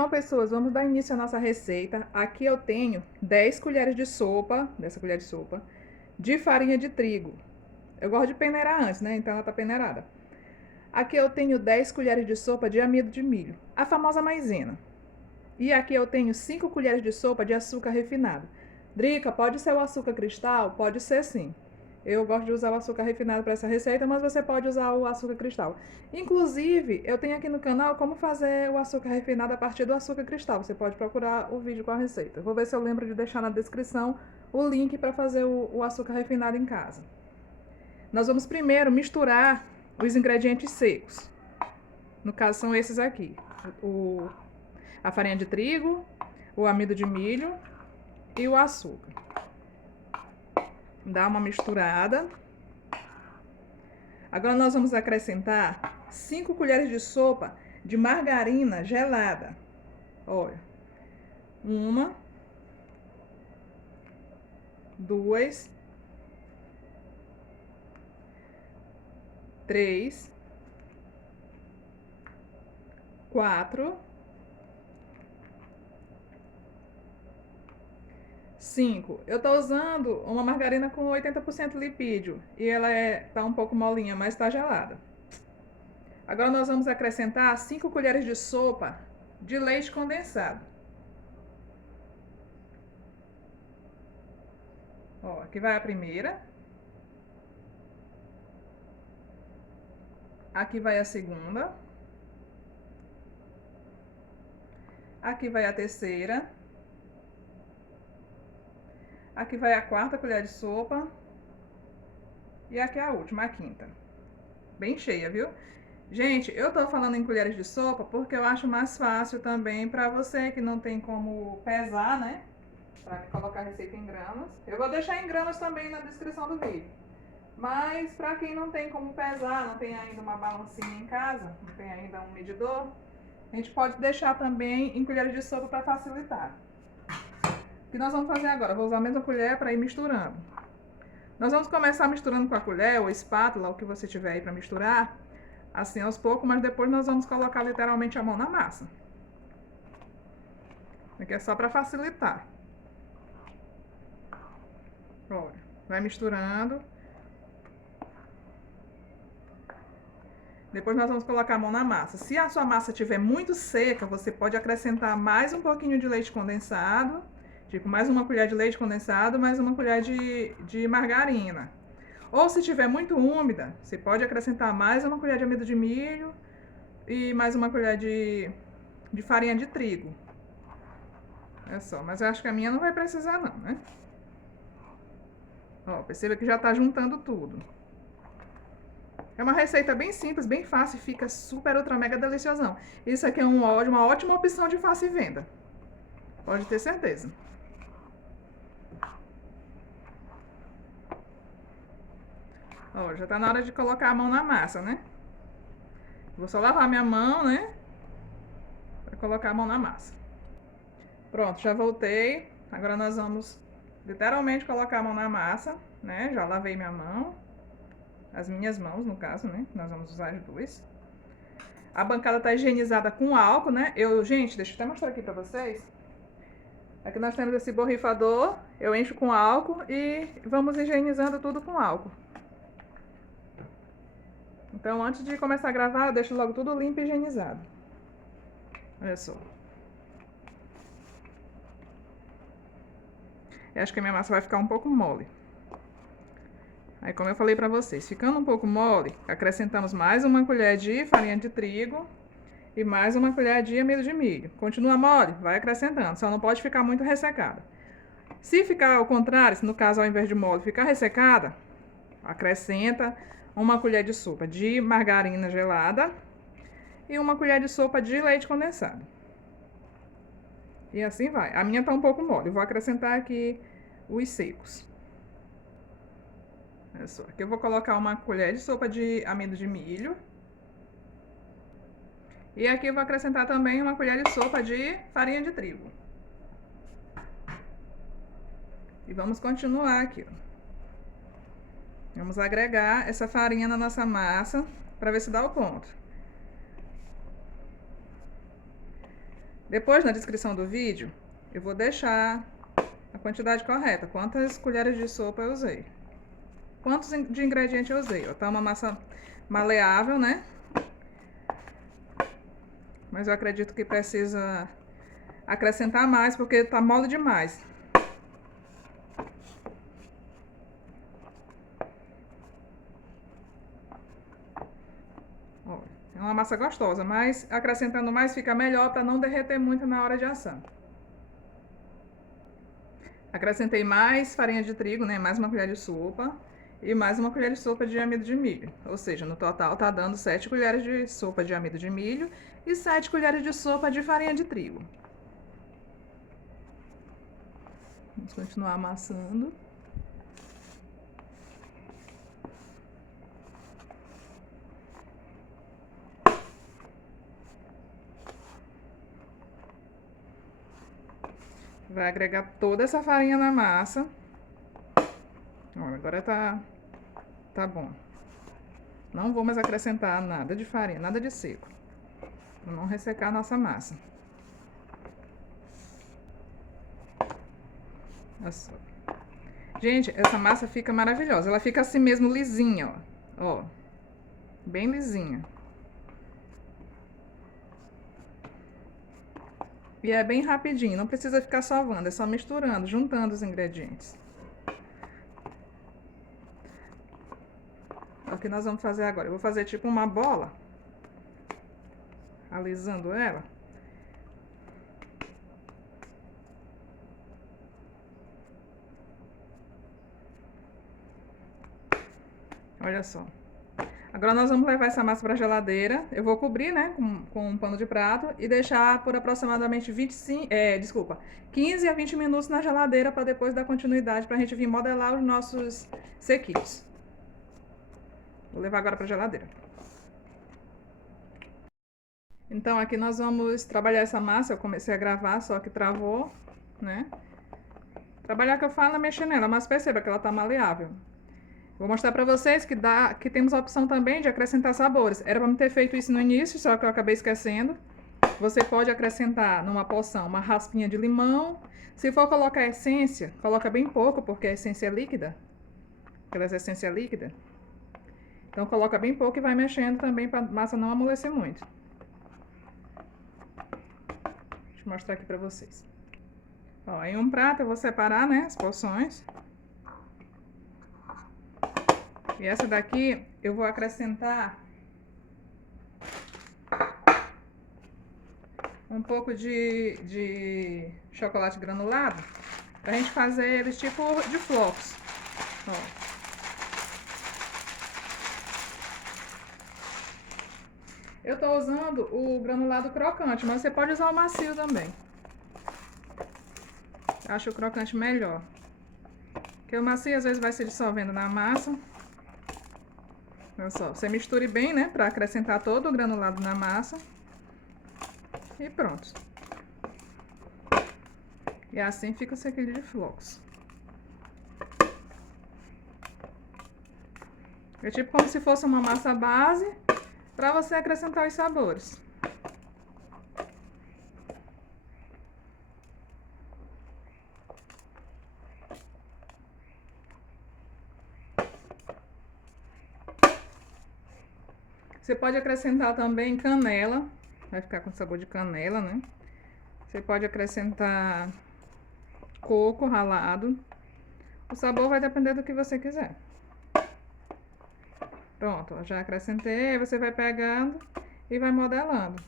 Então, pessoas, vamos dar início à nossa receita. Aqui eu tenho 10 colheres de sopa, dessa colher de sopa, de farinha de trigo. Eu gosto de peneirar antes, né? Então ela tá peneirada. Aqui eu tenho 10 colheres de sopa de amido de milho, a famosa maisena. E aqui eu tenho 5 colheres de sopa de açúcar refinado. Drica, pode ser o açúcar cristal? Pode ser sim. Eu gosto de usar o açúcar refinado para essa receita, mas você pode usar o açúcar cristal. Inclusive, eu tenho aqui no canal como fazer o açúcar refinado a partir do açúcar cristal. Você pode procurar o vídeo com a receita. Vou ver se eu lembro de deixar na descrição o link para fazer o açúcar refinado em casa. Nós vamos primeiro misturar os ingredientes secos. No caso, são esses aqui: a farinha de trigo, o amido de milho e o açúcar. Dá uma misturada. Agora nós vamos acrescentar 5 colheres de sopa de margarina gelada. Olha, 1, 2, 3, 4, 5. Eu tô usando uma margarina com 80% lipídio e ela tá um pouco molinha, mas tá gelada. Agora nós vamos acrescentar 5 colheres de sopa de leite condensado. Ó, aqui vai a primeira. Aqui vai a segunda. Aqui vai a terceira. Aqui vai a quarta colher de sopa. E aqui a última, a quinta. Bem cheia, viu? Gente, eu tô falando em colheres de sopa porque eu acho mais fácil também pra você que não tem como pesar, né? Pra colocar a receita em gramas. Eu vou deixar em gramas também na descrição do vídeo. Mas pra quem não tem como pesar, não tem ainda uma balancinha em casa, não tem ainda um medidor, a gente pode deixar também em colheres de sopa pra facilitar. O que nós vamos fazer agora? Eu vou usar a mesma colher para ir misturando. Nós vamos começar misturando com a colher ou espátula, o que você tiver aí para misturar, assim aos poucos, mas depois nós vamos colocar literalmente a mão na massa. Aqui é só para facilitar. Olha, vai misturando. Depois nós vamos colocar a mão na massa. Se a sua massa estiver muito seca, você pode acrescentar mais um pouquinho de leite condensado. Tipo, mais uma colher de leite condensado, mais uma colher de margarina. Ou se estiver muito úmida, você pode acrescentar mais uma colher de amido de milho e mais uma colher de farinha de trigo. É só, mas eu acho que a minha não vai precisar não, né? Ó, perceba que já tá juntando tudo. É uma receita bem simples, bem fácil e fica super, ultra, mega deliciosão. Isso aqui é uma ótima opção de fácil venda. Pode ter certeza. Ó, já tá na hora de colocar a mão na massa, né? Vou só lavar minha mão, né? Pra colocar a mão na massa. Pronto, já voltei. Agora nós vamos literalmente colocar a mão na massa, né? Já lavei minha mão. As minhas mãos, no caso, né? Nós vamos usar as duas. A bancada tá higienizada com álcool, né? Gente, deixa eu até mostrar aqui pra vocês. Aqui nós temos esse borrifador. Eu encho com álcool e vamos higienizando tudo com álcool. Então, antes de começar a gravar, eu deixo logo tudo limpo e higienizado. Olha só. Eu acho que a minha massa vai ficar um pouco mole. Aí, como eu falei pra vocês, ficando um pouco mole, acrescentamos mais uma colher de farinha de trigo e mais uma colher de amido de milho. Continua mole? Vai acrescentando, só não pode ficar muito ressecada. Se ficar ao contrário, se no caso ao invés de mole ficar ressecada, acrescenta uma colher de sopa de margarina gelada e uma colher de sopa de leite condensado. E assim vai. A minha tá um pouco mole, eu vou acrescentar aqui os secos. Olha só, aqui eu vou colocar uma colher de sopa de amido de milho. E aqui eu vou acrescentar também uma colher de sopa de farinha de trigo. E vamos continuar aqui, ó. Vamos agregar essa farinha na nossa massa para ver se dá o ponto. Depois, na descrição do vídeo, eu vou deixar a quantidade correta, quantas colheres de sopa eu usei. Quantos de ingredientes eu usei. Ó, tá uma massa maleável, né? Mas eu acredito que precisa acrescentar mais, porque tá mole demais. Ó, é uma massa gostosa, mas acrescentando mais fica melhor para não derreter muito na hora de assar. Acrescentei mais farinha de trigo, né? Mais uma colher de sopa. E mais uma colher de sopa de amido de milho. Ou seja, no total tá dando 7 colheres de sopa de amido de milho e 7 colheres de sopa de farinha de trigo. Vamos continuar amassando. Vai agregar toda essa farinha na massa. Ó, agora tá bom. Não vou mais acrescentar nada de farinha, nada de seco. Pra não ressecar a nossa massa. Olha só. Gente, essa massa fica maravilhosa. Ela fica assim mesmo lisinha, ó. Ó. Bem lisinha. E é bem rapidinho, não precisa ficar sovando, é só misturando, juntando os ingredientes. É o que nós vamos fazer agora. Eu vou fazer tipo uma bola, alisando ela. Olha só. Agora nós vamos levar essa massa para a geladeira. Eu vou cobrir, né, com um pano de prato e deixar por aproximadamente 15 a 20 minutos na geladeira para depois dar continuidade para a gente vir modelar os nossos sequilhos. Vou levar agora para a geladeira. Então aqui nós vamos trabalhar essa massa. Eu comecei a gravar, só que travou, né? Trabalhar que eu falo é mexer nela, mas perceba que ela tá maleável. Vou mostrar pra vocês que temos a opção também de acrescentar sabores. Era pra me ter feito isso no início, só que eu acabei esquecendo. Você pode acrescentar numa porção uma raspinha de limão. Se for colocar essência, coloca bem pouco, porque a essência é líquida. Aquelas essências líquidas. Então coloca bem pouco e vai mexendo também pra massa não amolecer muito. Deixa eu mostrar aqui pra vocês. Ó, em um prato eu vou separar, né, as porções. E essa daqui eu vou acrescentar um pouco de chocolate granulado pra gente fazer eles tipo de flocos. Ó. Eu tô usando o granulado crocante, mas você pode usar o macio também. Acho o crocante melhor. Porque o macio às vezes vai se dissolvendo na massa. Olha só, você misture bem, né, pra acrescentar todo o granulado na massa. E pronto. E assim fica o sequilho de flocos. É tipo como se fosse uma massa base para você acrescentar os sabores. Você pode acrescentar também canela, vai ficar com sabor de canela, né? Você pode acrescentar coco ralado. O sabor vai depender do que você quiser. Pronto, já acrescentei, aí você vai pegando e vai modelando.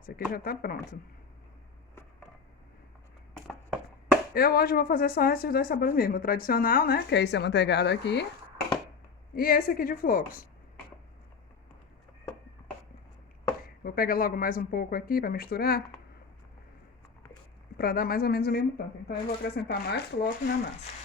Esse aqui já tá pronto. Eu hoje vou fazer só esses dois sabores mesmo. O tradicional, né? Que é esse amanteigado aqui. E esse aqui de flocos. Vou pegar logo mais um pouco aqui pra misturar. Pra dar mais ou menos o mesmo tanto. Então eu vou acrescentar mais flocos na massa.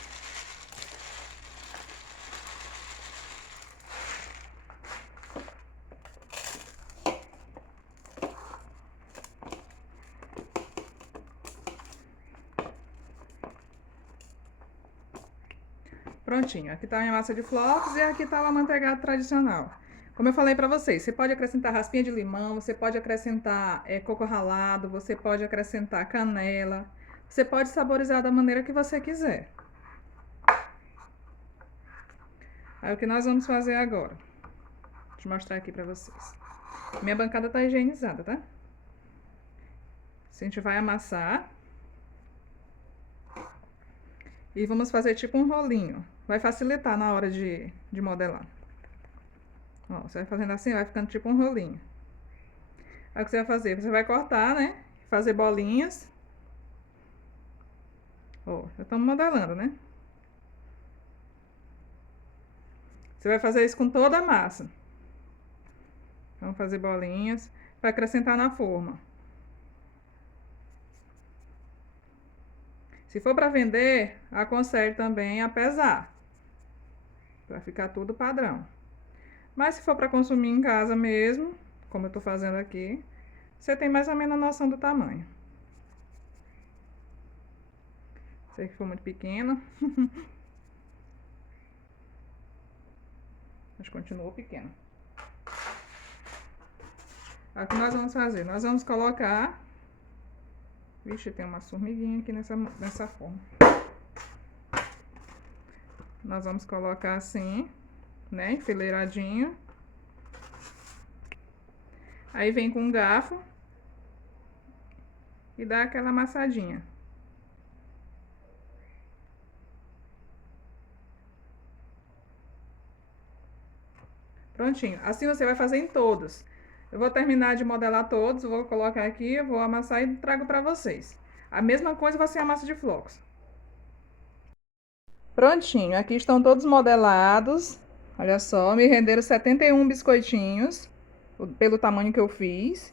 Prontinho, aqui tá a minha massa de flocos e aqui tá o amanteigado tradicional. Como eu falei pra vocês, você pode acrescentar raspinha de limão, você pode acrescentar coco ralado, você pode acrescentar canela, você pode saborizar da maneira que você quiser. Aí o que nós vamos fazer agora? Deixa eu mostrar aqui pra vocês. Minha bancada tá higienizada, tá? A gente vai amassar. E vamos fazer tipo um rolinho. Vai facilitar na hora de modelar. Ó, você vai fazendo assim, vai ficando tipo um rolinho. Aí o que você vai fazer? Você vai cortar, né? Fazer bolinhas. Ó, já estamos modelando, né? Você vai fazer isso com toda a massa. Vamos fazer bolinhas para acrescentar na forma. Se for para vender, aconselho também a pesar. Para ficar tudo padrão. Mas se for para consumir em casa mesmo, como eu tô fazendo aqui, você tem mais ou menos a noção do tamanho. Se aqui for muito pequeno. Mas continuou pequeno. Aí o que nós vamos fazer? Nós vamos colocar... Vixe, tem uma formiguinha aqui nessa forma. Nós vamos colocar assim, né? Enfileiradinho. Aí vem com um garfo. E dá aquela amassadinha. Prontinho. Assim você vai fazer em todos. Eu vou terminar de modelar todos, vou colocar aqui, vou amassar e trago pra vocês. A mesma coisa vai ser a massa de flocos. Prontinho, aqui estão todos modelados. Olha só, me renderam 71 biscoitinhos, pelo tamanho que eu fiz.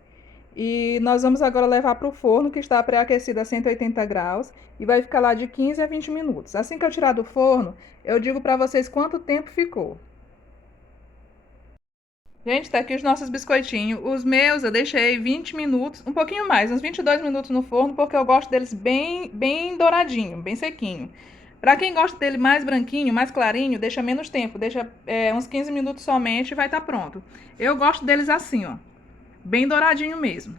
E nós vamos agora levar para o forno, que está pré-aquecido a 180 graus, e vai ficar lá de 15 a 20 minutos. Assim que eu tirar do forno, eu digo para vocês quanto tempo ficou. Gente, tá aqui os nossos biscoitinhos. Os meus eu deixei 20 minutos, um pouquinho mais, uns 22 minutos no forno, porque eu gosto deles bem douradinho, bem sequinho. Pra quem gosta dele mais branquinho, mais clarinho, deixa menos tempo, deixa uns 15 minutos somente e vai estar pronto. Eu gosto deles assim, ó, bem douradinho mesmo.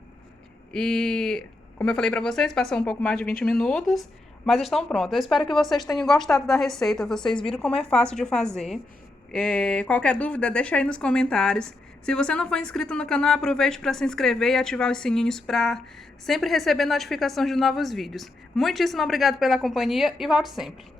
E, como eu falei pra vocês, passou um pouco mais de 20 minutos, mas estão prontos. Eu espero que vocês tenham gostado da receita, vocês viram como é fácil de fazer. Qualquer dúvida, deixa aí nos comentários. Se você não for inscrito no canal, aproveite para se inscrever e ativar os sininhos para sempre receber notificações de novos vídeos. Muitíssimo obrigado pela companhia e volte sempre.